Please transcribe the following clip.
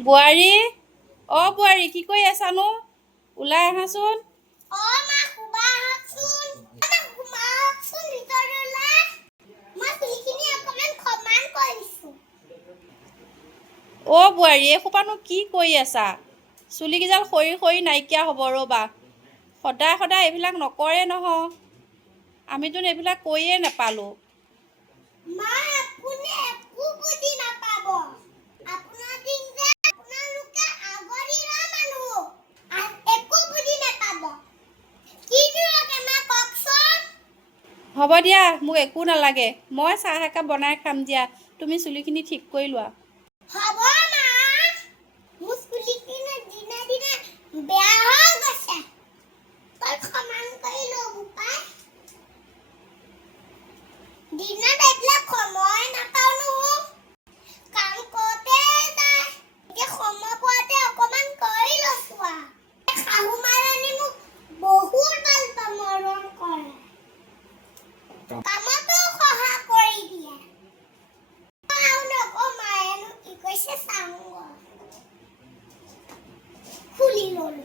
বোৱাৰী বোৱাৰী কি কৰি আছানো? ওলাই আহাচোন। বোৱাৰী এসোপানো কি কৰি আছা? চুলিকেইডাল সৰি সৰি নাইকিয়া হ'ব ৰ'বা। সদায় সদায় এইবিলাক নকৰে নহয়। আমিতো এইবিলাক কৰিয়ে নাপালোঁ। হ'ব দিয়া, মোক একো নালাগে। মই চাহ একাপ বনাই খাম দিয়া। তুমি চুলিখিনি ঠিক কৰি লোৱা। খুলি ললো।